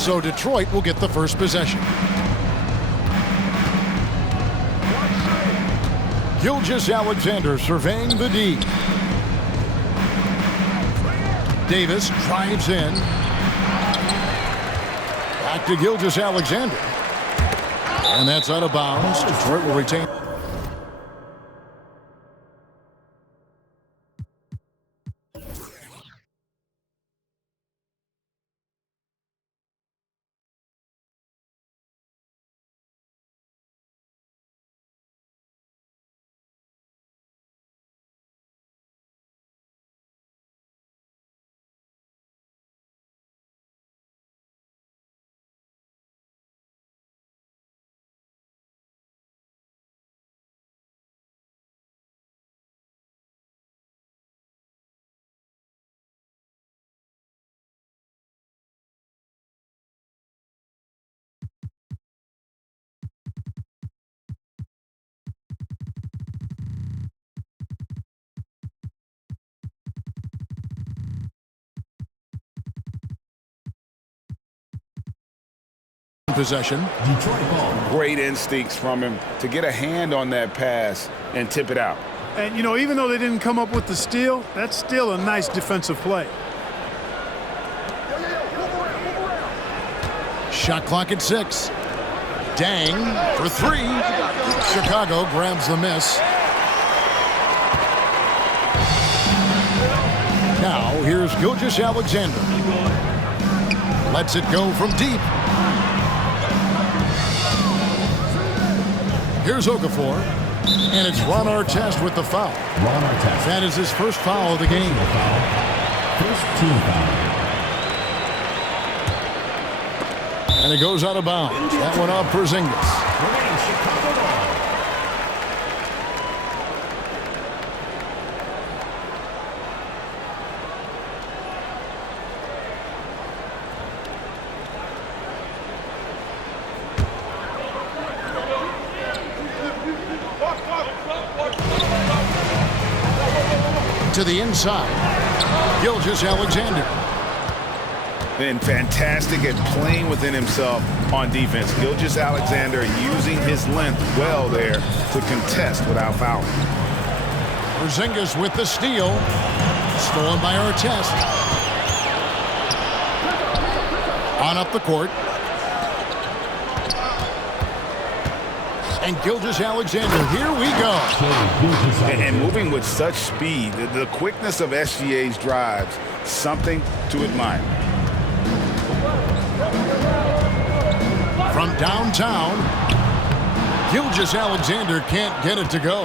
So Detroit will get the first possession. Gilgeous-Alexander surveying the D. Davis drives in. Back to Gilgeous-Alexander. And that's out of bounds. Detroit will retain. Possession. Detroit ball. Great instincts from him to get a hand on that pass and tip it out. And, you know, even though they didn't come up with the steal, that's still a nice defensive play. Shot clock at 6. Dang for 3. Chicago grabs the miss. Now here's Gilgeous-Alexander. Lets it go from deep. Here's Okafor, and it's Ron Artest with the foul. Ron Artest. That is his first foul of the game. First team foul. And it goes out of bounds. That one off Porzingis. To the inside, Gilgeous-Alexander. Been fantastic at playing within himself on defense. Gilgeous-Alexander using his length well there to contest without fouling. Porzingis with the steal. Stolen by Artest. On up the court. And Gilgeous-Alexander, here we go. And moving with such speed, the quickness of SGA's drives, something to admire. From downtown, Gilgeous-Alexander can't get it to go.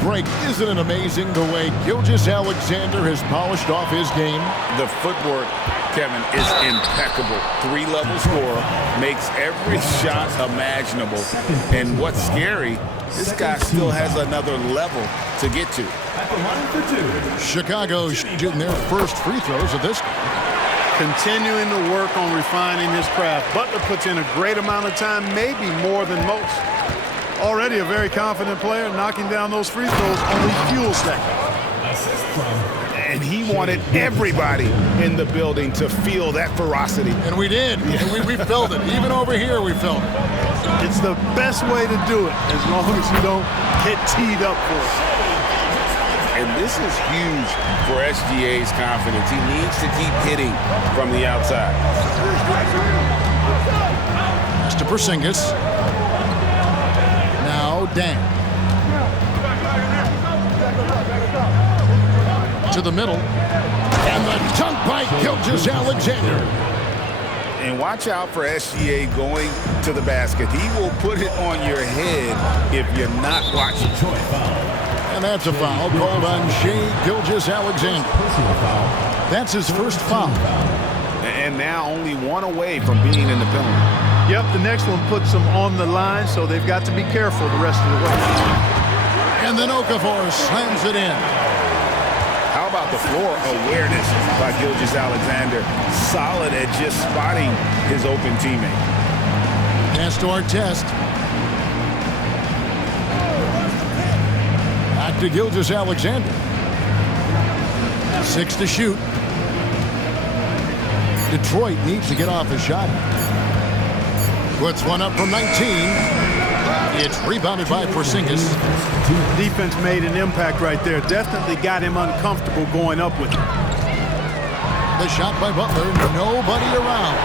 Greg, isn't it amazing the way Gilgeous-Alexander has polished off his game? The footwork, Kevin, is impeccable. 3-level scorer, makes every shot imaginable. And what's scary, this guy still has another level to get to. Chicago shooting their first free throws of this game. Continuing to work on refining his craft. Butler puts in a great amount of time, maybe more than most. Already a very confident player, knocking down those free throws only fuels that. And he wanted everybody in the building to feel that ferocity. And we did. And we felt it. Even over here, we felt it. It's the best way to do it, as long as you don't get teed up for it. And this is huge for SGA's confidence. He needs to keep hitting from the outside. Pass to Porzingis. Now Dan. To the middle. And the dunk by Gilgeous-Alexander. And watch out for SGA going to the basket. He will put it on your head if you're not watching. And that's a foul called on Shai Gilgeous-Alexander. That's his first foul. And now only one away from being in the penalty. Yep, the next one puts them on the line, so they've got to be careful the rest of the way. And then Okafor slams it in. How about the floor awareness by Gilgeous-Alexander? Solid at just spotting his open teammate. Pass to Artest. Back to Gilgeous-Alexander. 6 to shoot. Detroit needs to get off the shot. Puts one up from 19. It's rebounded by Porzingis. Defense made an impact right there. Definitely got him uncomfortable going up with it. The shot by Butler. Nobody around.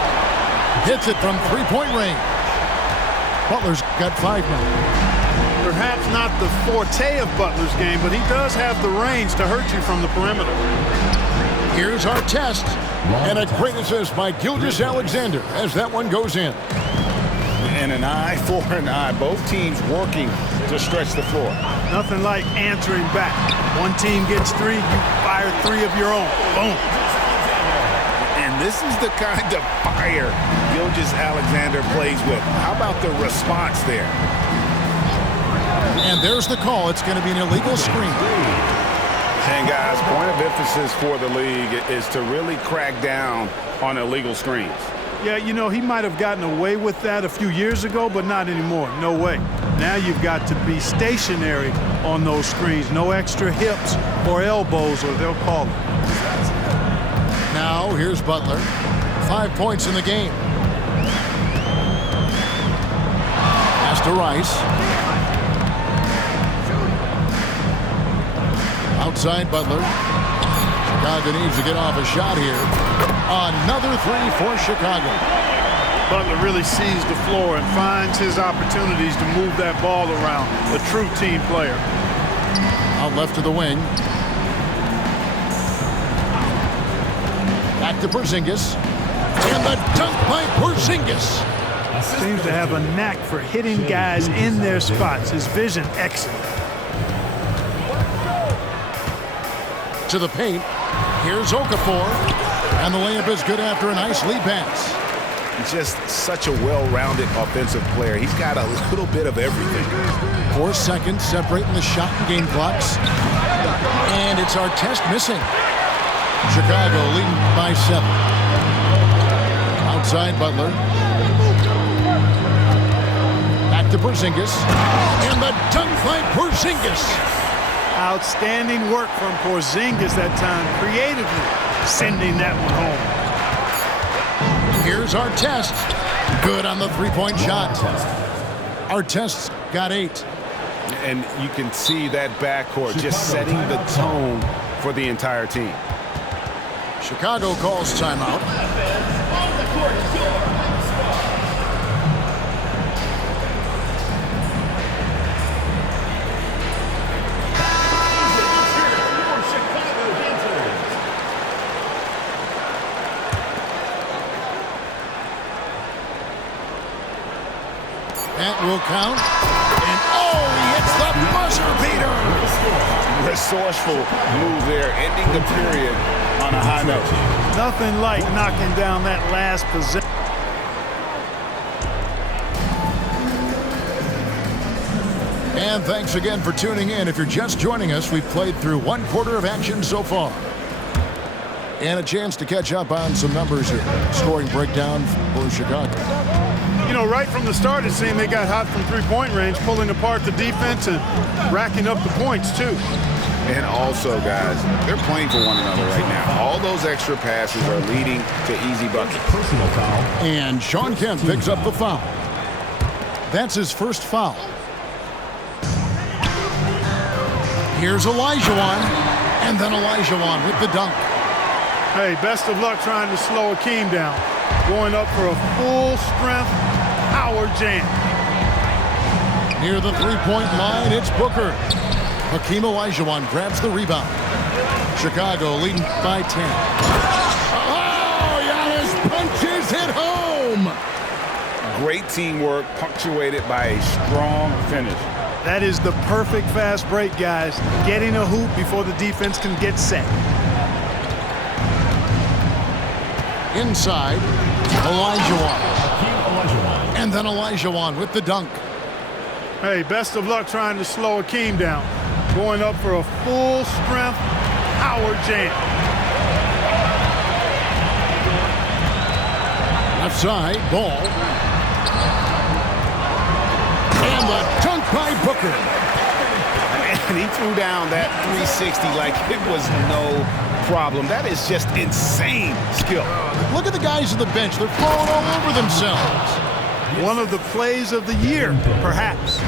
Hits it from three-point range. Butler's got 5 now. Perhaps not the forte of Butler's game, but he does have the range to hurt you from the perimeter. Here's our test. And a great assist by Gilgeous-Alexander as that one goes in. And an eye for an eye. Both teams working to stretch the floor. Nothing like answering back. One team gets 3, you fire 3 of your own. Boom. And this is the kind of fire Gilgeous-Alexander plays with. How about the response there? And there's the call. It's going to be an illegal screen. And guys, point of emphasis for the league is to really crack down on illegal screens. Yeah, you know, he might have gotten away with that a few years ago, but not anymore. No way. Now you've got to be stationary on those screens. No extra hips or elbows, or they'll call it. Now, here's Butler. 5 points in the game. Pass to Rice. Outside Butler. Chicago needs to get off a shot here. Another 3 for Chicago. Butler really sees the floor and finds his opportunities to move that ball around. A true team player. Out left to the wing. Back to Porzingis. And the dunk by Porzingis. Seems to have a knack for hitting guys in their spots. His vision excellent. To the paint. Here's Okafor. And the layup is good after a nice lead pass. He's just such a well-rounded offensive player. He's got a little bit of everything. 4 seconds separating the shot and game clocks. And it's our test missing. Chicago leading by 7. Outside Butler. Back to Porzingis. And the dunk by Porzingis. Outstanding work from Porzingis that time, creatively sending that one home. Here's our test. Good on the three-point shot. Our test's got 8. And you can see that backcourt just setting the tone for the entire team. Chicago calls timeout. That will count. And oh, he hits the buzzer beater. Resourceful move there, ending the period on a high note. Nothing like knocking down that last possession. And thanks again for tuning in. If you're just joining us, we've played through 1 quarter of action so far. And a chance to catch up on some numbers here. Scoring breakdown for Chicago. You know, right from the start, it seemed they got hot from three-point range, pulling apart the defense and racking up the points, too. And also, guys, they're playing for one another right now. All those extra passes are leading to easy buckets. Personal foul. And Sean Kemp picks up the foul. That's his first foul. Here's Olajuwon. And then Olajuwon with the dunk. Hey, best of luck trying to slow Akeem down. Going up for a full-strength power jam. Near the three-point line, it's Booker. Hakeem Olajuwon grabs the rebound. Chicago leading by 10. Oh, Giannis punches it home. Great teamwork, punctuated by a strong finish. That is the perfect fast break, guys. Getting a hoop before the defense can get set. Inside, Olajuwon. And then Olajuwon with the dunk. Hey, best of luck trying to slow Akeem down. Going up for a full-strength power jam. Left side, ball. And the dunk by Booker. And he threw down that 360 like it was no problem. That is just insane skill. Look at the guys on the bench. They're falling all over themselves. One of the plays of the year, perhaps.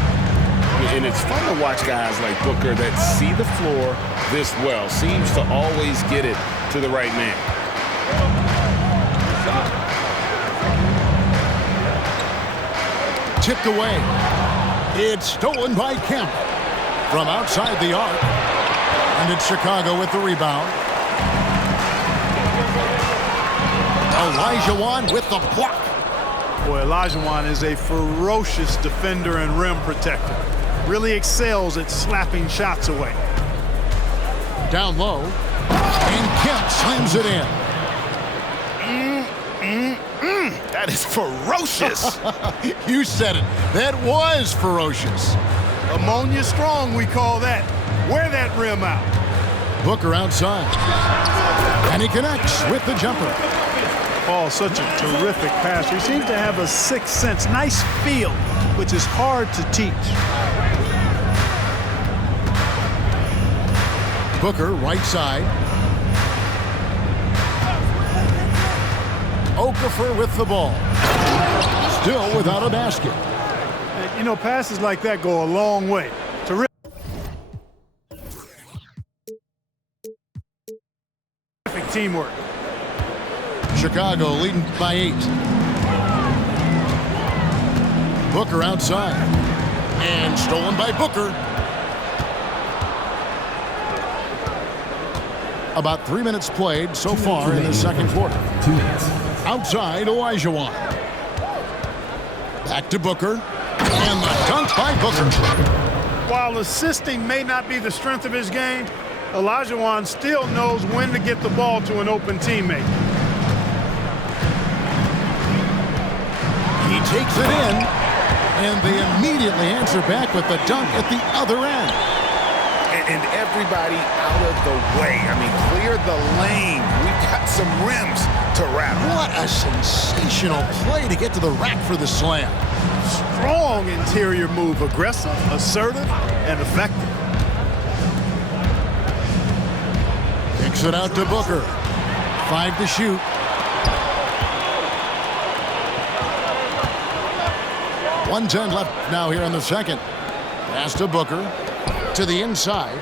And it's fun to watch guys like Booker that see the floor this well. Seems to always get it to the right man. Tipped away. It's stolen by Kemp from outside the arc. And it's Chicago with the rebound. Olajuwon with the block. Boy, Olajuwon is a ferocious defender and rim protector. Really excels at slapping shots away. Down low. And Kemp slams it in. That is ferocious. You said it. That was ferocious. Ammonia strong, we call that. Wear that rim out. Booker outside. And he connects with the jumper. Oh, such a terrific passer. He seems to have a sixth sense. Nice feel, which is hard to teach. Booker, right side. Okafor with the ball. Still without a basket. You know, passes like that go a long way. Terrific teamwork. Chicago leading by 8. Booker outside. And stolen by Booker. About 3 minutes played so far in the second quarter. 2 minutes. Outside, Olajuwon. Back to Booker. And the dunk by Booker. While assisting may not be the strength of his game, Olajuwon still knows when to get the ball to an open teammate. He takes it in, and they immediately answer back with the dunk at the other end. And everybody out of the way. I mean, clear the lane. We've got some rims to wrap. What a sensational play to get to the rack for the slam. Strong interior move, aggressive, assertive, and effective. Kicks it out to Booker. 5 to shoot. .110 left now here in the second. Pass to Booker. To the inside.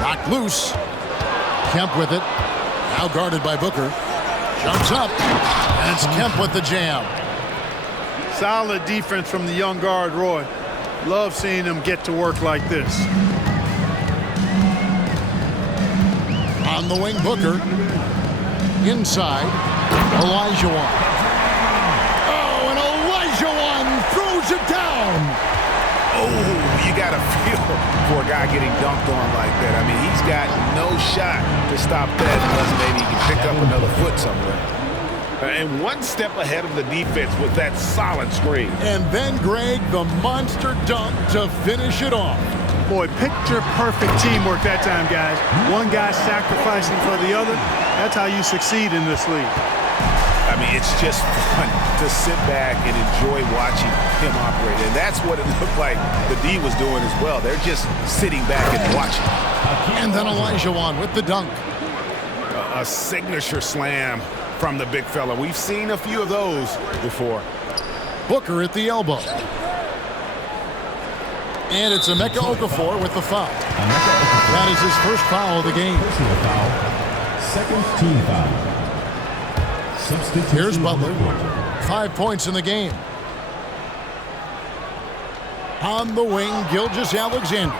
Knocked loose. Kemp with it. Now guarded by Booker. Jumps up. And it's Kemp with the jam. Solid defense from the young guard, Roy. Love seeing him get to work like this. On the wing, Booker. Inside. Olajuwon. Oh, and Olajuwon throws it down. Oh, you got to feel for a guy getting dunked on like that. I mean, he's got no shot to stop that unless maybe he can pick up another foot somewhere. And one step ahead of the defense with that solid screen. And then, Greg, the monster dunk to finish it off. Boy, picture-perfect teamwork that time, guys. One guy sacrificing for the other. That's how you succeed in this league. I mean, it's just fun to sit back and enjoy watching him operate. And that's what it looked like the D was doing as well. They're just sitting back and watching. And then Olajuwon with the dunk. A signature slam from the big fella. We've seen a few of those before. Booker at the elbow. And it's Emeka Okafor with the foul. That is his first foul of the game. Personal foul. Second team foul. Here's Butler. 5 points in the game. On the wing, Gilgeous-Alexander.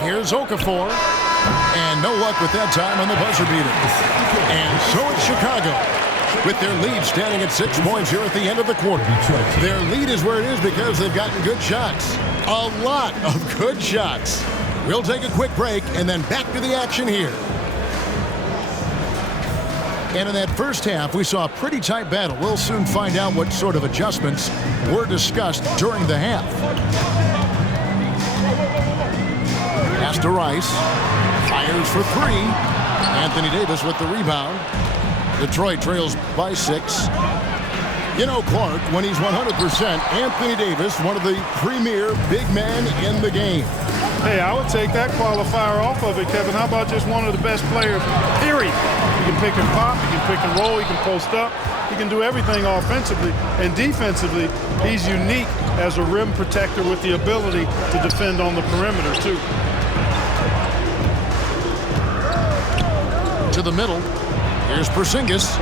Here's Okafor. And no luck with that time on the buzzer beater. And so it's Chicago, with their lead standing at 6 points here at the end of the quarter. Their lead is where it is because they've gotten good shots. A lot of good shots. We'll take a quick break and then back to the action here. And in that first half, we saw a pretty tight battle. We'll soon find out what sort of adjustments were discussed during the half. Pass to Rice. Fires for 3. Anthony Davis with the rebound. Detroit trails by 6. You know, Clark, when he's 100%, Anthony Davis, one of the premier big men in the game. Hey, I would take that qualifier off of it, Kevin. How about just one of the best players, period? He can pick and pop, he can pick and roll, he can post up, he can do everything offensively. And defensively, he's unique as a rim protector with the ability to defend on the perimeter, too. To the middle. Here's Porzingis.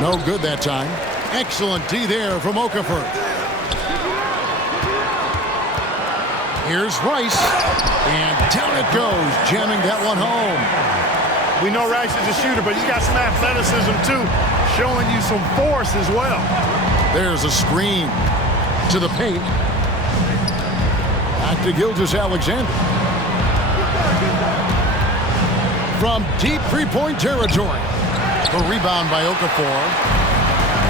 No good that time. Excellent D there from Okafor. Here's Rice. And down it goes, jamming that one home. We know Rice is a shooter, but he's got some athleticism, too, showing you some force as well. There's a screen to the paint. Back to Gilgeous-Alexander. From deep three-point territory. The rebound by Okafor.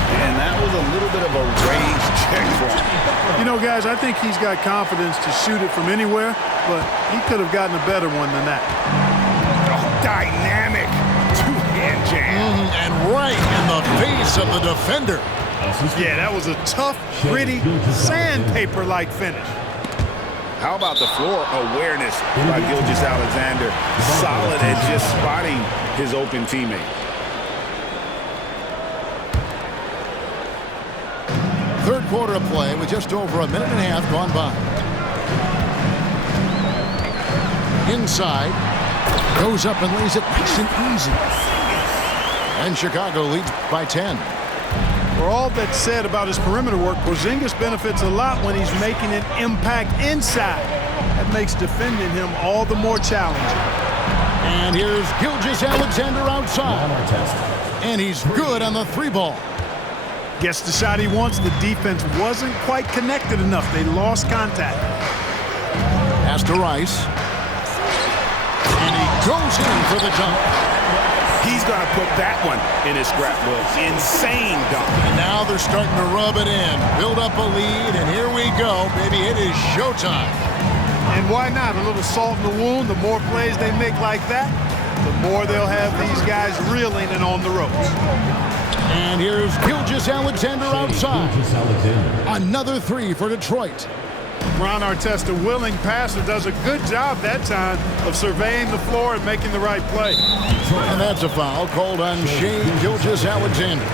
And that was a little bit of a range check for him. You know, guys, I think he's got confidence to shoot it from anywhere, but he could have gotten a better one than that. Oh, dynamic two-hand jam. And right in the face of the defender. Yeah, that was a tough, gritty, sandpaper-like finish. How about the floor awareness by Gilgeous-Alexander? Solid at just spotting his open teammate. Third quarter of play with just over a minute and a half gone by. Inside. Goes up and lays it nice and easy. And Chicago leads by 10. For all that's said about his perimeter work, Porzingis benefits a lot when he's making an impact inside. That makes defending him all the more challenging. And here's Gilgeous-Alexander outside. And he's good on the three ball. Gets the shot he wants. The defense wasn't quite connected enough. They lost contact. Pass to Rice. And he goes in for the dunk. He's going to put that one in his scrapbook. Insane dunk. And now they're starting to rub it in. Build up a lead, and here we go, baby. It is showtime. And why not? A little salt in the wound. The more plays they make like that, the more they'll have these guys reeling and on the ropes. And here's Gilgeous-Alexander outside. Another three for Detroit. Ron Artest, a willing passer, does a good job that time of surveying the floor and making the right play. And that's a foul called on Shai Gilgeous-Alexander.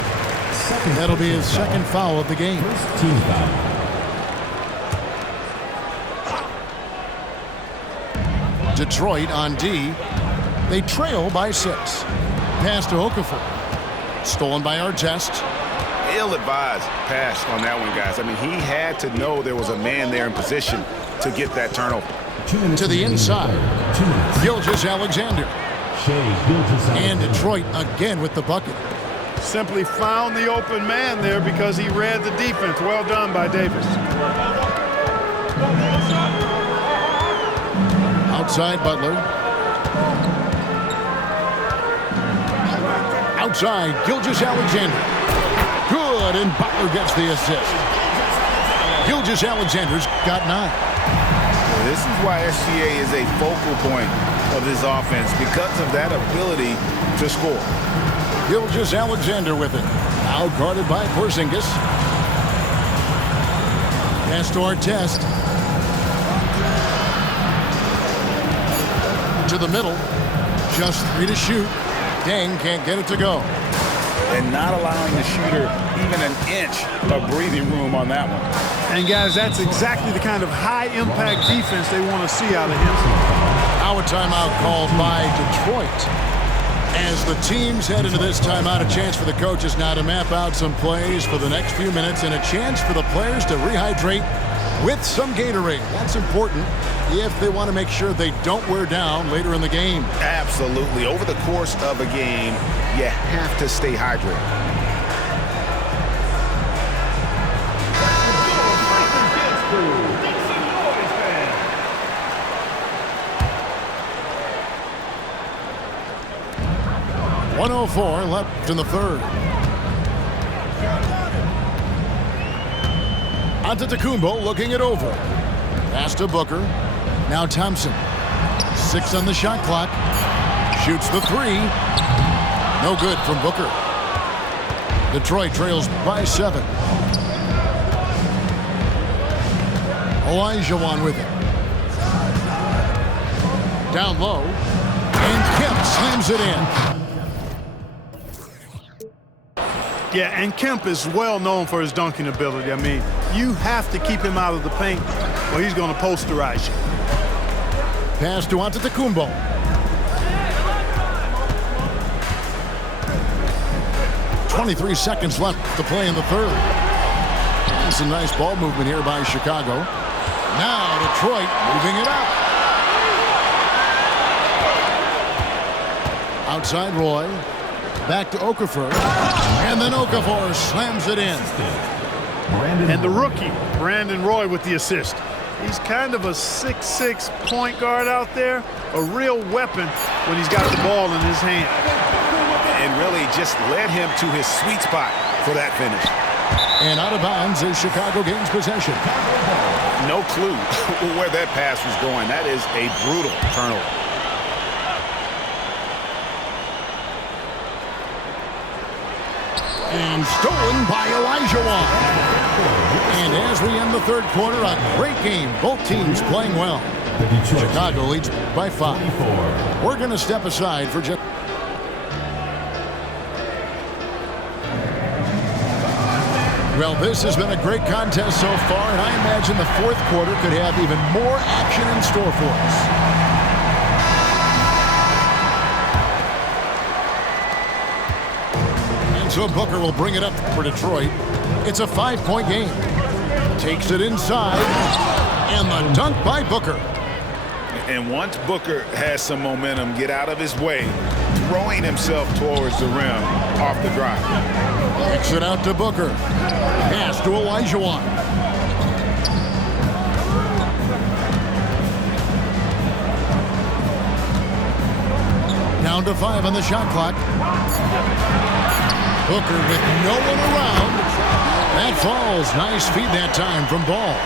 That'll be his second foul of the game. Team foul. Detroit on D. They trail by 6. Pass to Okafor. Stolen by Artest. Ill-advised pass on that one, guys. I mean, he had to know there was a man there in position to get that turnover. To the inside. Gilgeous-Alexander. And Detroit again with the bucket. Simply found the open man there because he read the defense. Well done by Davis. Outside Butler. Outside Gilgeous-Alexander. Good, and Butler gets the assist. Gilgeous-Alexander's got 9. This is why SGA is a focal point of this offense, because of that ability to score. Gilgeous-Alexander with it. Now guarded by Porzingis. Pass to Artest. To the middle. Just 3 to shoot. Deng can't get it to go. And not allowing the shooter even an inch of breathing room on that one. And guys, that's exactly the kind of high-impact defense they want to see out of him. Now a timeout called by Detroit. As the teams head into this timeout, a chance for the coaches now to map out some plays for the next few minutes and a chance for the players to rehydrate with some Gatorade. That's important if they want to make sure they don't wear down later in the game. Absolutely. Over the course of a game, you have to stay hydrated. .104 left in the third. Antetokounmpo looking it over. Pass to Booker. Now Thompson. 6 on the shot clock. Shoots the 3. No good from Booker. Detroit trails by 7. Olajuwon with it. Down low. And Kemp slams it in. Yeah, and Kemp is well known for his dunking ability. I mean, you have to keep him out of the paint or he's going to posterize you. Pass to Antetokounmpo. .23 seconds left to play in the third. That's a nice ball movement here by Chicago. Now Detroit moving it up. Outside Roy. Back to Okafor. And then Okafor slams it in. And the rookie, Brandon Roy, with the assist. He's kind of a 6'6" point guard out there. A real weapon when he's got the ball in his hand. And really just led him to his sweet spot for that finish. And out of bounds as Chicago gains possession. No clue where that pass was going. That is a brutal turnover. And stolen by Olajuwon. And as we end the third quarter, a great game. Both teams playing well. Chicago leads by 5. We're going to step aside for just... Well, this has been a great contest so far, and I imagine the fourth quarter could have even more action in store for us. And so Booker will bring it up for Detroit. It's a 5-point game. Takes it inside, and the dunk by Booker. And once Booker has some momentum, get out of his way, throwing himself towards the rim off the drive. Kicks it out to Booker. Pass to Olajuwon. Down to 5 on the shot clock. Booker with no one around. That falls. Nice feed that time from Ball.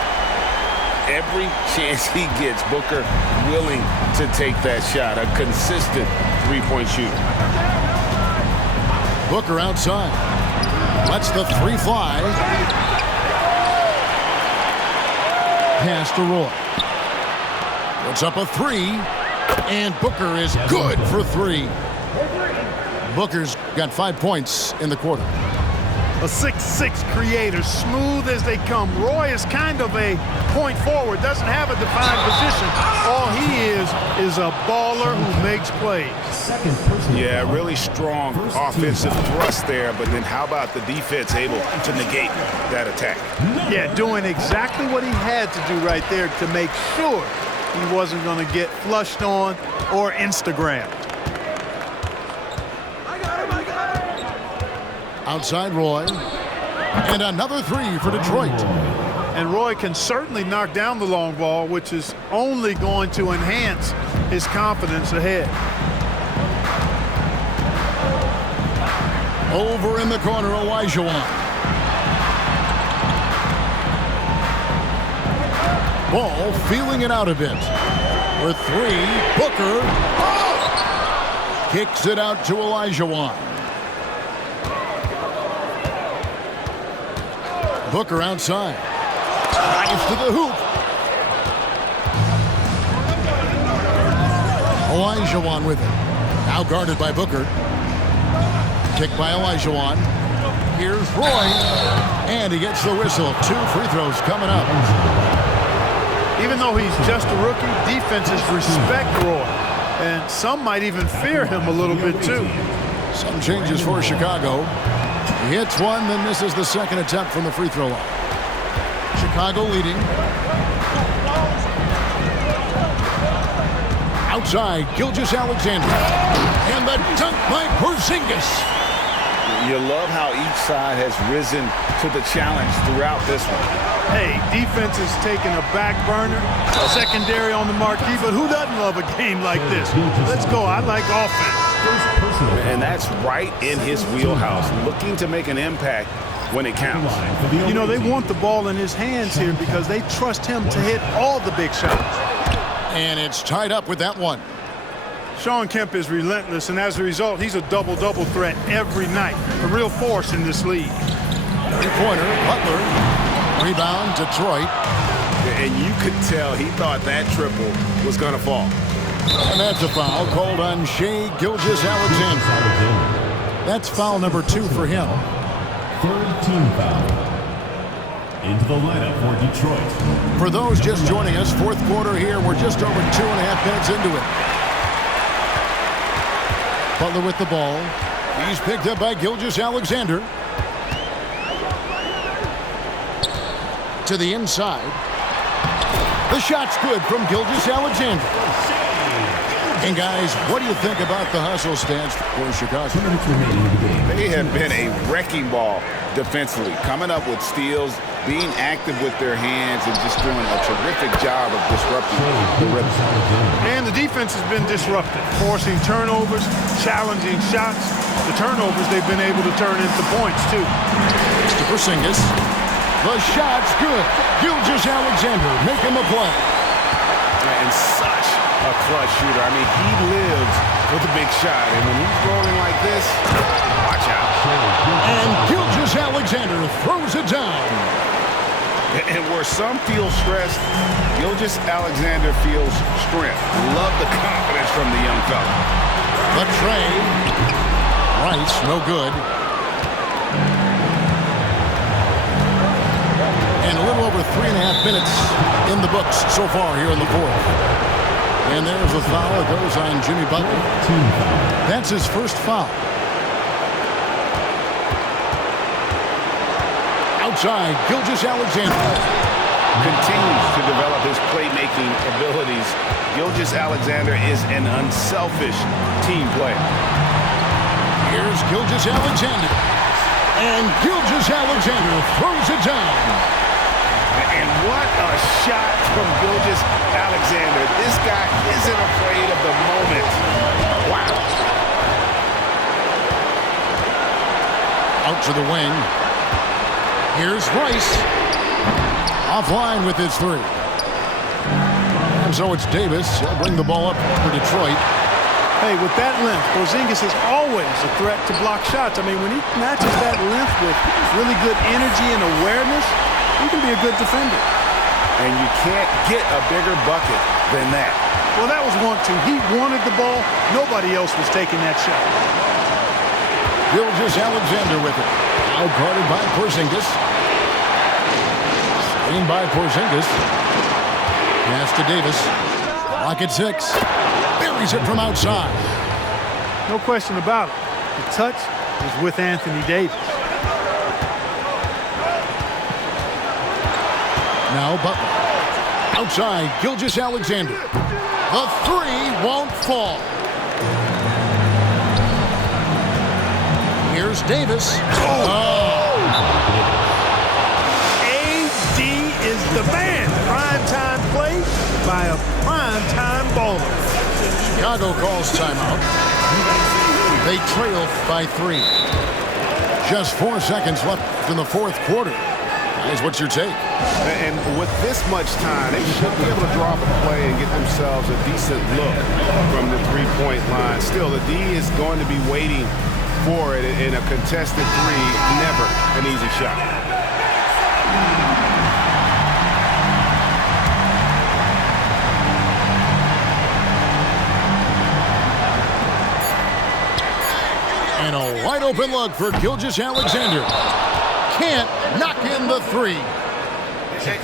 Every chance he gets, Booker willing to take that shot. A consistent three-point shooter. Booker outside. Lets the 3 fly. Pass to Roy. Puts up a 3. And Booker is good for 3. Booker's got 5 points in the quarter. A 6'6" creator, smooth as they come. Roy is kind of a point forward, doesn't have a defined position. All he is a baller who makes plays. Yeah, really strong offensive thrust there, but then how about the defense able to negate that attack? Yeah, doing exactly what he had to do right there to make sure he wasn't going to get flushed on or Instagrammed. Outside Roy. And another 3 for Detroit. And Roy can certainly knock down the long ball, which is only going to enhance his confidence ahead. Over in the corner, Olajuwon. Ball feeling it out a bit. For 3, Booker kicks it out to Olajuwon. Booker outside. Drives to the hoop. Olajuwon with it. Now guarded by Booker. Kick by Olajuwon. Here's Roy. And he gets the whistle. 2 free throws coming up. Even though he's just a rookie, defenses respect Roy. And some might even fear him a little bit too. Some changes for Chicago. He hits one, then misses the second attempt from the free throw line. Chicago leading. Outside, Gilgeous-Alexander. And the dunk by Porzingis. You love how each side has risen to the challenge throughout this one. Hey, defense is taking a back burner, secondary on the marquee, but who doesn't love a game like this? Let's go. I like offense. And that's right in his wheelhouse, looking to make an impact when it counts. You know, they want the ball in his hands here because they trust him to hit all the big shots. And it's tied up with that one. Sean Kemp is relentless, and as a result, he's a double-double threat every night. A real force in this league. Three-pointer, Butler. Rebound, Detroit. And you could tell he thought that triple was going to fall. And that's a foul called on Shai Gilgeous-Alexander. That's foul number 2 for him. Third team foul. Into the lineup for Detroit. For those just joining us, fourth quarter here. We're just over 2.5 minutes into it. Butler with the ball. He's picked up by Gilgeous-Alexander. To the inside. The shot's good from Gilgeous-Alexander. And guys, what do you think about the hustle stance for Chicago? They have been a wrecking ball defensively, coming up with steals, being active with their hands, and just doing a terrific job of disrupting the rhythm. And the defense has been disrupted, forcing turnovers, challenging shots. The turnovers they've been able to turn into points, too. To Porzingis. The shot's good. Gilgeous-Alexander making the play. And such a clutch shooter. I mean, he lives for the big shot. And when he's rolling like this, watch out. And Gilgeous-Alexander throws it down. And where some feel stressed, Gilgeous-Alexander feels strength. Love the confidence from the young fella. The tray. Rice, no good. And a little over 3.5 minutes in the books so far here in the fourth. And there's a foul that goes on Jimmy Butler. That's his first foul. Outside, Gilgeous-Alexander. Continues to develop his playmaking abilities. Gilgeous-Alexander is an unselfish team player. Here's Gilgeous-Alexander. And Gilgeous-Alexander throws it down. And what a shot from Gilgeous-Alexander. This guy isn't afraid of the moment. Wow. Out to the wing. Here's Rice. Offline with his 3. And so it's Davis. He'll bring the ball up for Detroit. Hey, with that length, Porzingis is always a threat to block shots. I mean, when he matches that length with really good energy and awareness, he can be a good defender. And you can't get a bigger bucket than that. Well, that was 1-2. He wanted the ball. Nobody else was taking that shot. Gilgeous-Alexander with it. Out guarded by Porzingis. Screened by Porzingis. Pass to Davis. Clock at 6. Buries it from outside. No question about it. The touch is with Anthony Davis. Now Butler. Outside, Gilgeous-Alexander. The 3 won't fall. Here's Davis. AD is the man. Prime-time play by a prime-time baller. Chicago calls timeout. They trail by 3. Just 4 seconds left in the fourth quarter. Guys, what's your take? And with this much time, they should be able to draw up a play and get themselves a decent look from the three-point line. Still, the D is going to be waiting for it in a contested 3. Never an easy shot. And a wide open look for Gilgeous-Alexander. Can't knock in the 3.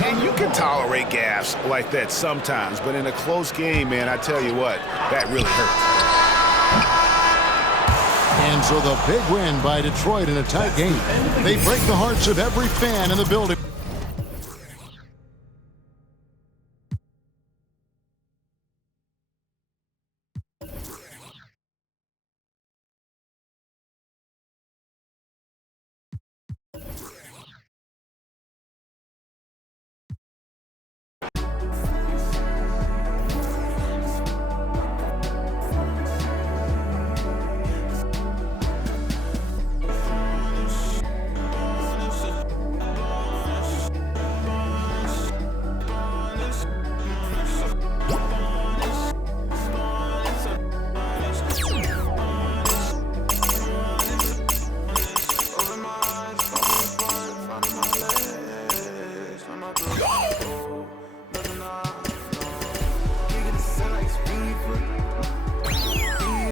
And you can tolerate gaffes like that sometimes, but in a close game, man, I tell you what, that really hurts. And so the big win by Detroit in a tight game. They break the hearts of every fan in the building.